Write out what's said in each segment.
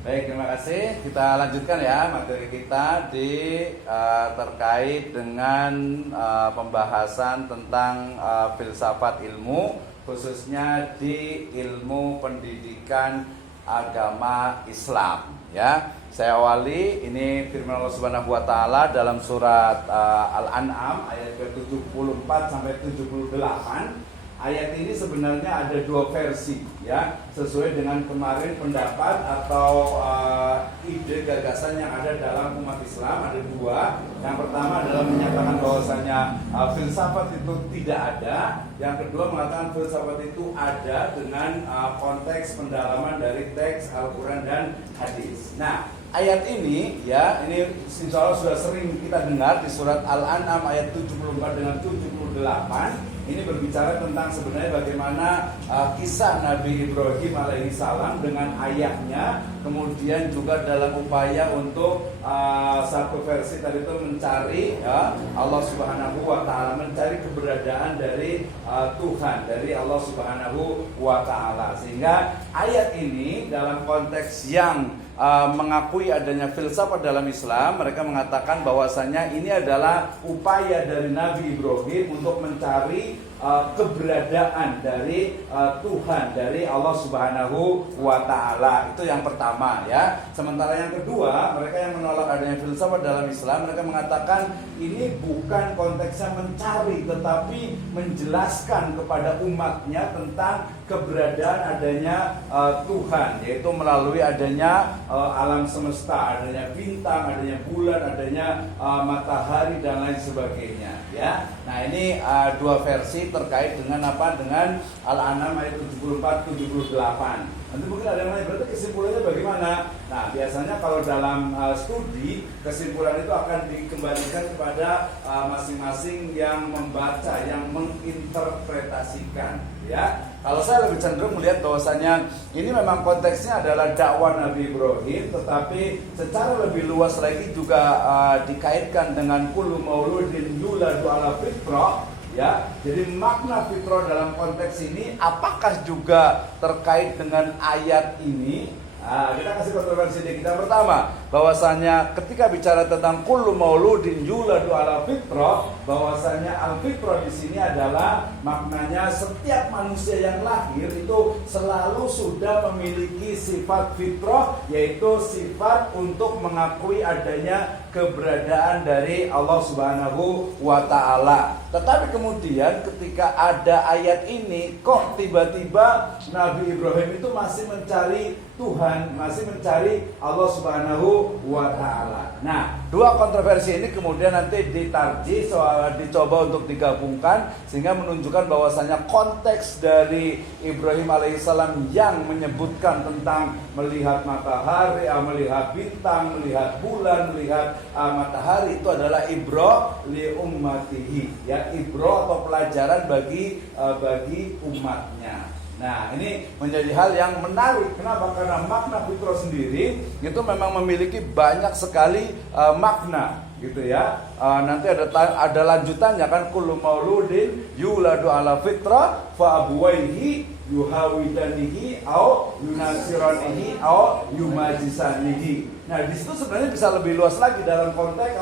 Baik, terima kasih. Kita lanjutkan ya materi kita di terkait dengan pembahasan tentang filsafat ilmu, khususnya di ilmu pendidikan agama Islam. Ya, saya awali ini firman Allah Subhanahu Wa Taala dalam surat Al-An'am ayat ke-74 sampai 78. Ayat ini sebenarnya ada dua versi, ya, sesuai dengan kemarin pendapat atau ide gagasan yang ada dalam umat Islam ada dua. Yang pertama adalah menyatakan bahwasanya filsafat itu tidak ada. Yang kedua mengatakan filsafat itu ada dengan konteks pendalaman dari teks Al-Quran dan hadis. Nah, ayat ini, ya, ini insya Allah sudah sering kita dengar di surat Al-An'am ayat 74 dengan 78. Ini berbicara tentang sebenarnya bagaimana kisah Nabi Ibrahim alaihissalam dengan ayahnya, kemudian juga dalam upaya untuk satu versi tadi itu mencari, ya, Allah Subhanahu Wa Taala, mencari keberadaan dari Tuhan, dari Allah Subhanahu Wa Taala. Sehingga ayat ini dalam konteks yang mengakui adanya filsafat dalam Islam, mereka mengatakan bahwasanya ini adalah upaya dari Nabi Ibrahim untuk mencari keberadaan dari Tuhan, dari Allah Subhanahu Wa Taala. Itu yang pertama, ya. Sementara yang kedua, mereka yang menolak adanya filsafat dalam Islam, mereka mengatakan ini bukan konteksnya mencari, tetapi menjelaskan kepada umatnya tentang keberadaan adanya Tuhan, yaitu melalui adanya alam semesta, adanya bintang, adanya bulan, adanya matahari dan lain sebagainya, ya. Nah, ini dua versi terkait dengan apa? Dengan Al-An'am ayat 74 78. Nanti mungkin ada yang nanya, berarti kesimpulannya bagaimana? Nah, biasanya kalau dalam studi, kesimpulan itu akan dikembalikan kepada masing-masing yang membaca, yang menginterpretasikan, ya. Kalau saya lebih cenderung melihat bahwasanya ini memang konteksnya adalah dakwah Nabi Ibrahim, tetapi secara lebih luas lagi juga dikaitkan dengan kullu mauludin yuladu ala fitrah, ya. Jadi makna fitrah dalam konteks ini apakah juga terkait dengan ayat ini? Nah, kita kasih kontroversi di kita pertama, bahwasanya ketika bicara tentang kullu mauludin yuladu ala fitrah, bahwasanya al-fitrah di sini adalah maknanya setiap manusia yang lahir itu selalu sudah memiliki sifat fitrah, yaitu sifat untuk mengakui adanya keberadaan dari Allah Subhanahu Wa Taala. Tetapi kemudian ketika ada ayat ini, kok tiba-tiba Nabi Ibrahim itu masih mencari Tuhan, masih mencari Allah Subhanahu Wa Taala. Nah, dua kontroversi ini kemudian nanti ditarji, dicoba untuk digabungkan sehingga menunjukkan bahwasanya konteks dari Ibrahim alaihissalam yang menyebutkan tentang melihat matahari, melihat bintang, melihat bulan, melihat matahari itu adalah ibro li ummatihi, ya, ibro atau pelajaran bagi umatnya. Nah, ini menjadi hal yang menarik. Kenapa? Karena makna fitrah sendiri itu memang memiliki banyak sekali makna, gitu ya. Nanti ada lanjutannya kan, kullu mauludin yuladu ala fitrah fa abuwaihi yuhawidanihi au yunasiranihi au yumajisanihi. Nah, di situ sebenarnya bisa lebih luas lagi dalam konteks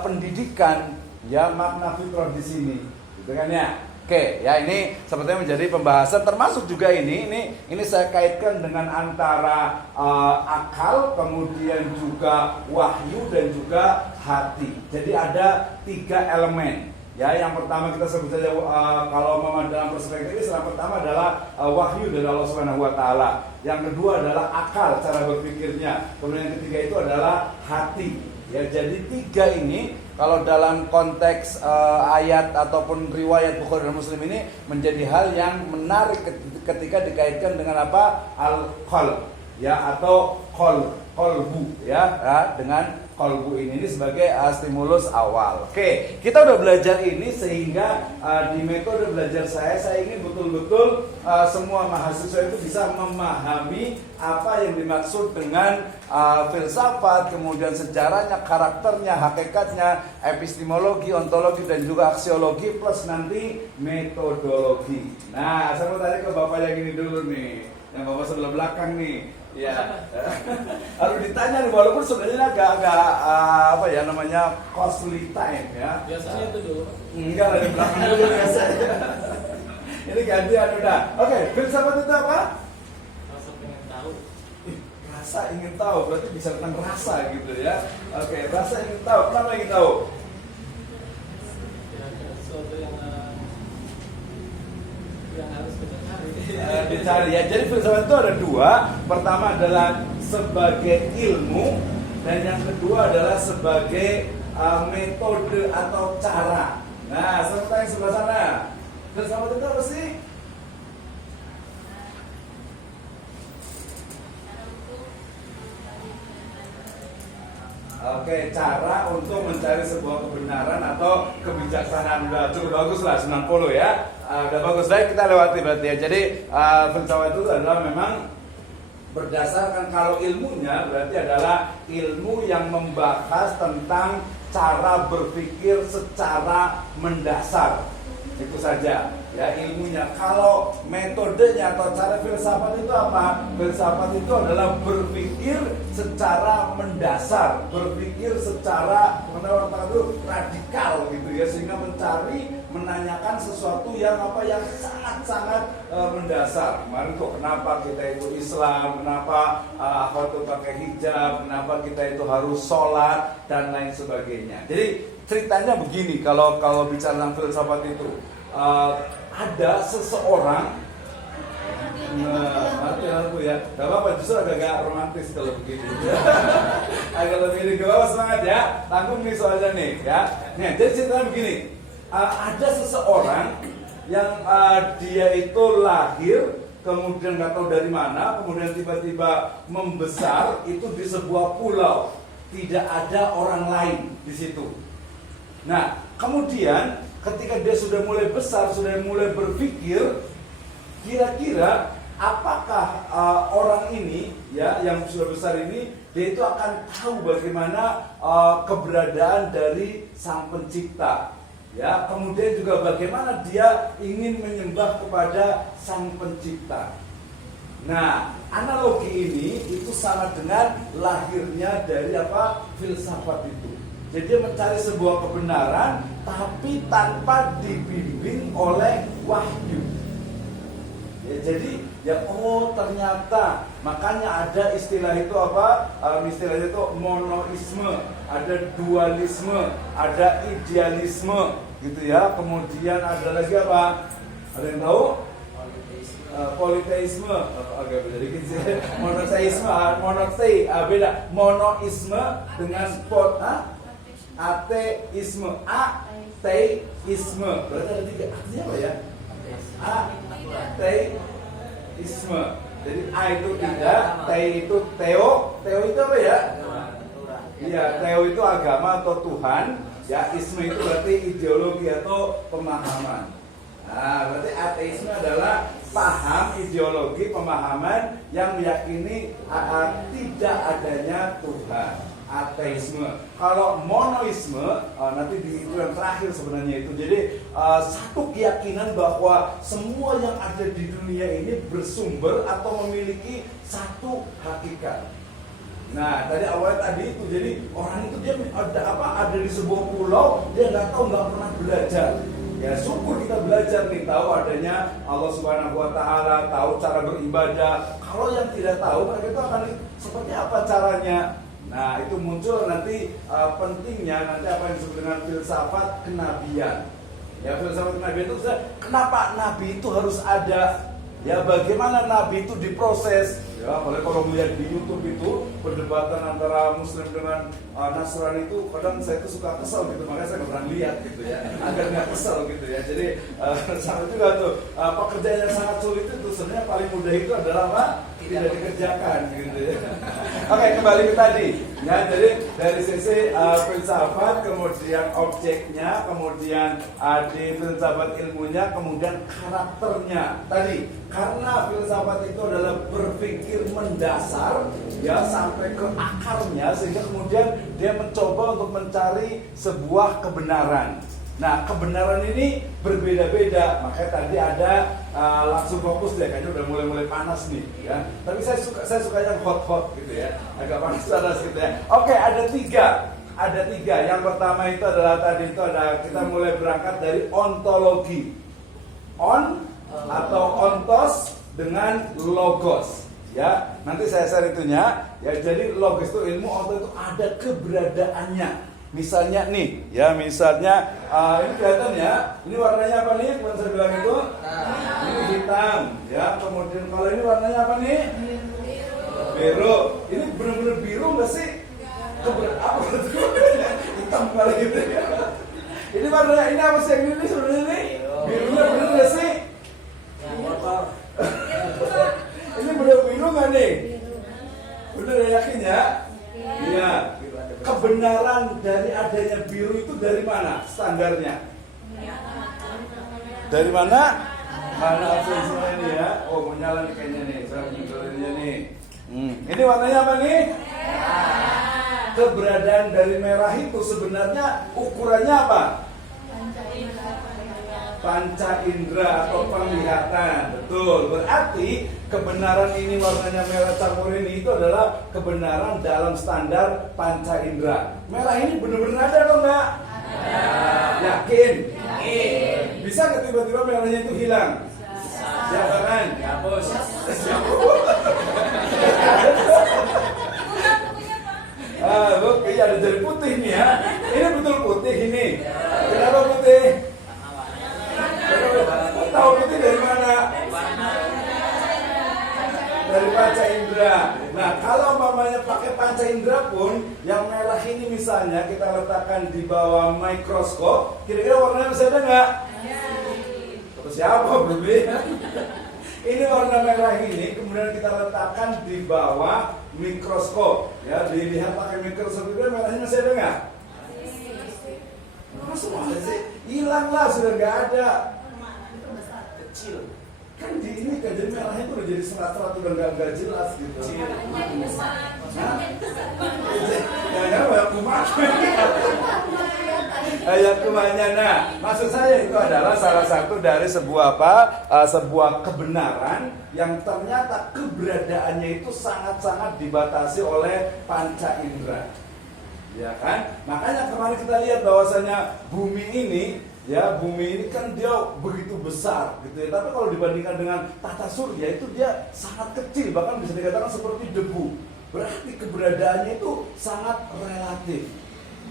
pendidikan, ya, makna fitrah di sini, gitu kan, ya. Oke, ya, ini sepertinya menjadi pembahasan, termasuk juga ini saya kaitkan dengan antara akal, kemudian juga wahyu dan juga hati. Jadi ada tiga elemen. Ya, yang pertama kita sebut saja kalau dalam perspektif Islam, pertama adalah wahyu dari Allah Subhanahu Wa Taala. Yang kedua adalah akal, cara berpikirnya. Kemudian yang ketiga itu adalah hati. Ya, jadi tiga ini kalau dalam konteks ayat ataupun riwayat Bukhari dan Muslim ini menjadi hal yang menarik ketika dikaitkan dengan apa? Al-qalb, ya, atau qalbu, ya, dengan qalbu ini sebagai stimulus awal. Oke, kita udah belajar ini sehingga di metode belajar saya ingin betul-betul semua mahasiswa itu bisa memahami apa yang dimaksud dengan filsafat, kemudian sejarahnya, karakternya, hakikatnya, epistemologi, ontologi dan juga aksiologi, plus nanti metodologi. Nah, saya mau tanya ke Bapak yang ini dulu nih. yang bapak sebelah belakang nih. Ya, harus ditanya nih, walaupun sebenarnya agak apa ya namanya costly time ya. Biasanya itu dulu. Enggak lah, di belakang dulu biasanya. Ini gantian udah. Oke, filsafat itu apa? Rasa pengen tahu. Rasa ingin tahu, berarti bisa tentang rasa gitu ya. Oke, rasa ingin tahu. Kenapa ingin tahu? Kira-kira sesuatu yang harus kita cari. Dicari ya. Jadi filsafat itu ada dua. Pertama adalah sebagai ilmu, dan yang kedua adalah sebagai metode atau cara. Nah, serta yang sebelah sana. Filsafat itu apa sih? Oke, cara untuk mencari sebuah kebenaran atau kebijaksanaan. Udah cukup bagus lah, 90 ya. Udah bagus, baik kita lewati berarti ya. Jadi filsafat itu adalah memang berdasarkan, kalau ilmunya berarti adalah ilmu yang membahas tentang cara berpikir secara mendasar. Itu saja ya ilmunya. Kalau metodenya atau cara filsafat itu apa? Filsafat itu adalah berpikir secara mendasar, berpikir secara radikal gitu ya, sehingga menanyakan sesuatu yang yang sangat-sangat mendasar. Kemarin kok kenapa kita itu Islam, kenapa itu pakai hijab, kenapa kita itu harus sholat dan lain sebagainya. Jadi ceritanya begini, kalau bicara tentang filsafat itu, ada seseorang, mati aku ya, gak apa-apa, justru agak romantis kalau begitu ya. Agak lebih gak apa-apa, semangat ya, tanggung nih soalnya nih ya. Nah, jadi ceritanya begini, ada seseorang yang dia itu lahir, kemudian gak tahu dari mana, kemudian tiba-tiba membesar itu di sebuah pulau, tidak ada orang lain di situ. Nah, kemudian ketika dia sudah mulai besar, sudah mulai berpikir, kira-kira apakah orang ini ya yang sudah besar ini, dia itu akan tahu bagaimana keberadaan dari Sang Pencipta, ya, kemudian juga bagaimana dia ingin menyembah kepada Sang Pencipta. Nah, analogi ini itu sama dengan lahirnya dari filsafat itu. Jadi dia mencari sebuah kebenaran, tapi tanpa dibimbing oleh wahyu. Ya, jadi ternyata makanya ada istilah itu istilahnya itu monoisme, ada dualisme, ada idealisme, gitu ya. Kemudian ada lagi apa? Ada yang tahu? Politeisme, agak beda dikit sih. Monoteisme, beda. Monoisme dengan ateisme, ateisme. Berarti ada tiga. Artinya apa ya? Ateisme. Jadi A itu tidak, T itu teo. Teo itu apa ya? Iya, teo itu agama atau Tuhan. Ya, isme itu berarti ideologi atau pemahaman. Nah, berarti ateisme adalah paham, ideologi, pemahaman yang meyakini tidak adanya Tuhan. Ateisme. Kalau monoisme, nanti di itu yang terakhir sebenarnya itu. Jadi satu keyakinan bahwa semua yang ada di dunia ini bersumber atau memiliki satu hakikat. Nah, tadi itu, jadi orang itu dia ada di sebuah pulau, dia nggak pernah belajar. Ya, syukur kita belajar nih, tahu adanya Allah Subhanahu Wa Taala, tahu cara beribadah. Kalau yang tidak tahu, mereka itu akan seperti apa caranya. Nah, itu muncul nanti pentingnya nanti apa yang disebut dengan filsafat kenabian. Ya, filsafat kenabian itu kenapa nabi itu harus ada? Ya, bagaimana nabi itu diproses? Ya, apalagi kalau melihat di YouTube itu perdebatan antara Muslim dengan Nasrani itu, kadang saya itu suka kesel gitu, makanya saya nggak pernah lihat gitu ya, agar nggak kesel gitu ya. Jadi sama juga tuh pekerjaan yang sangat sulit itu sebenarnya paling mudah itu adalah apa? Tidak dikerjakan gitu ya. Oke, kembali ke tadi. Ya, jadi dari sisi filsafat, kemudian objeknya, kemudian di filsafat ilmunya, kemudian karakternya. Tadi karena filsafat itu adalah berpikir mendasar, ya, sampai ke akarnya, sehingga kemudian dia mencoba untuk mencari sebuah kebenaran. Nah, kebenaran ini berbeda-beda. Makanya tadi ada langsung fokus deh, kayaknya udah mulai panas nih, ya. Tapi saya suka yang hot gitu ya, agak panas gitu ya. Oke, ada tiga. Yang pertama itu adalah tadi itu ada kita mulai berangkat dari ontologi. On atau ontos dengan logos. Ya, nanti saya share itunya. Ya, jadi logos itu ilmu, ontos itu ada keberadaannya. Misalnya nih, ya misalnya ini kelihatan ya, ini warnanya apa nih? Yang saya bilang itu, ini hitam, ya. Kemudian kalau ini warnanya apa nih? Biru. Ini benar-benar biru nggak sih? Apa itu? Hitam kali gitu ya. Ini warnanya ini apa sih? Ini sebenarnya nih? Birunya benar nggak sih? Ini benar biru nggak nih? Benar yakin ya? Iya. Kebenaran dari adanya biru itu dari mana standarnya? Dari mana? Mana absensinya ini ya? Oh, mau nyala nih kayaknya nih. Saya munculinnya nih. Ini warnanya apa nih? Keberadaan dari merah itu sebenarnya ukurannya apa? Panca indera atau penglihatan. Betul. Berarti kebenaran ini warnanya merah campur ini itu adalah kebenaran dalam standar panca indera. Merah ini benar-benar ada atau enggak? Yakin? Bisa nggak tiba-tiba merahnya itu hilang? Siapa kan? Hapus. Oke, ada jadi putih nih ya. Ini betul putih ini. Kenapa putih? Tahu putih dari mana? Dari panca indera. Nah, kalau umpamanya pakai panca indera pun, yang merah ini misalnya kita letakkan di bawah mikroskop, kira-kira warnanya bisa ada nggak? Terus siapa bebe? Ini warna merah ini kemudian kita letakkan di bawah mikroskop, ya dilihat pakai mikroskop itu merahnya masih ada nggak? Masuk ada sih, hilanglah sudah nggak ada. Kecil. Kan di ini kan jadi merahnya itu udah jadi serat-serat udah nggak jelas gitu. Jangan banyak kumat. Ayat kumanya. Nah, maksud saya itu adalah salah satu dari sebuah sebuah kebenaran yang ternyata keberadaannya itu sangat-sangat dibatasi oleh panca indera. Ya kan? Makanya kemarin kita lihat bahwasanya bumi ini kan dia begitu besar gitu ya. Tapi kalau dibandingkan dengan tata surya itu dia sangat kecil, bahkan bisa dikatakan seperti debu. Berarti keberadaannya itu sangat relatif.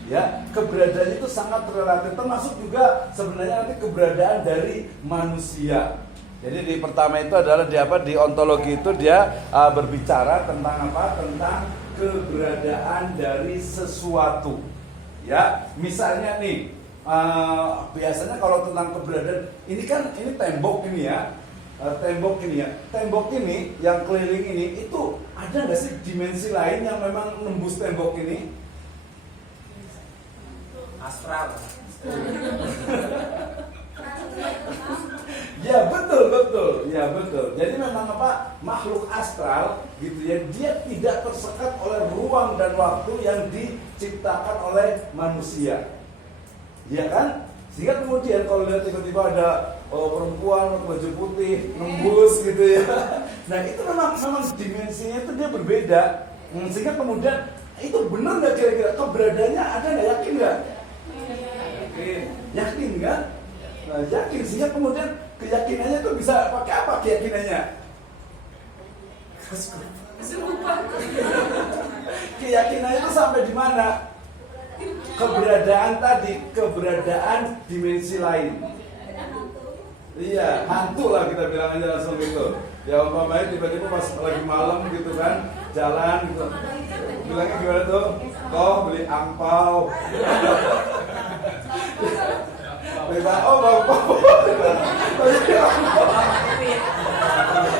Ya, keberadaannya itu sangat relatif, termasuk juga sebenarnya nanti keberadaan dari manusia. Jadi di pertama itu adalah di ontologi itu dia berbicara tentang apa? Tentang keberadaan dari sesuatu. Ya, misalnya nih, biasanya kalau tentang keberadaan ini tembok ini ya. Tembok ini yang keliling ini itu ada nggak sih dimensi lain yang memang nembus tembok ini? Astral. Ya betul. Jadi memang makhluk astral gitu ya, dia tidak tersekat oleh ruang dan waktu yang diciptakan oleh manusia. Ya kan? Sehingga kemudian kalau lihat tiba-tiba ada perempuan baju putih nembus gitu ya. Nah itu memang dimensinya itu dia berbeda. Sehingga kemudian itu benar nggak kira-kira keberadaannya ada nggak, yakin nggak? Yakin kan? Nah, yakin, sehingga kemudian keyakinannya itu bisa pakai apa keyakinannya? Keyakinannya itu sampai di mana? Keberadaan tadi, keberadaan dimensi lain. Iya, hantu lah kita bilang aja langsung gitu. Ya umpamanya tiba-tiba pas lagi malam gitu kan, jalan gitu. Bilangnya gimana tuh? Kok beli angpau? Bapak.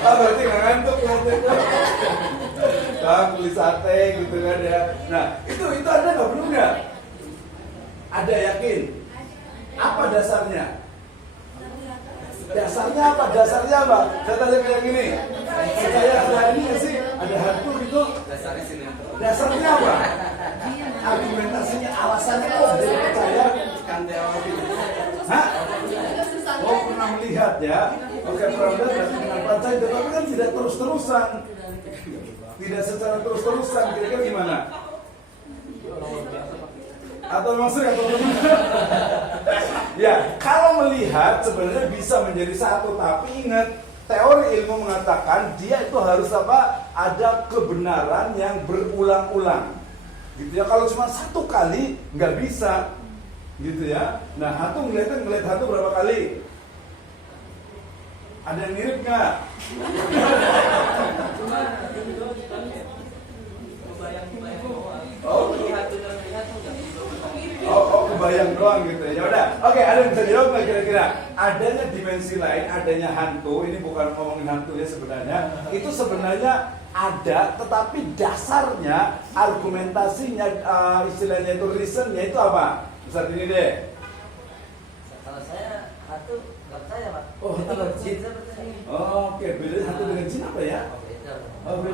Berarti nggak ngantuk nanti. Bang beli sate gitu kan ya. Nah itu ada nggak, belum nggak? Ada, yakin? Apa dasarnya? Dasarnya apa? Saya tanya kayak gini. Saya ada ini nggak sih? Ada hantu gitu? Dasarnya apa? Argumentasinya, alasannya kok jadi percaya? Kan teori. terus-terusan. Tidak secara terus-terusan, kira-kira gimana? Dia orang luar biasa Pak. Atau memang sering atau belum? Ya, kalau melihat sebenarnya bisa menjadi satu, tapi ingat teori ilmu mengatakan dia itu harus apa? Ada kebenaran yang berulang-ulang. Gitu ya. Kalau cuma satu kali nggak bisa. Gitu ya. Nah, hantu ngeliat hantu berapa kali? Ada yang mirip nggak? Cuma ini doang kita lihat. Kebayang-kebayang doang. Oh. Lihat dan lihat udah. Oh, kebayang doang gitu ya. Udah. Oke, ada yang bisa jawab nggak kira-kira? Adanya dimensi lain, adanya hantu. Ini bukan ngomongin hantu ya sebenarnya. Itu sebenarnya ada, tetapi dasarnya, argumentasinya, istilahnya itu reasonnya itu apa? Ustaz ini deh. Kalau saya hantu nggak percaya Pak. Oh, hantu kalau nggak jin saya percaya. Oke, beda hantu dengan jin apa ya? Oh beda. Oh, beda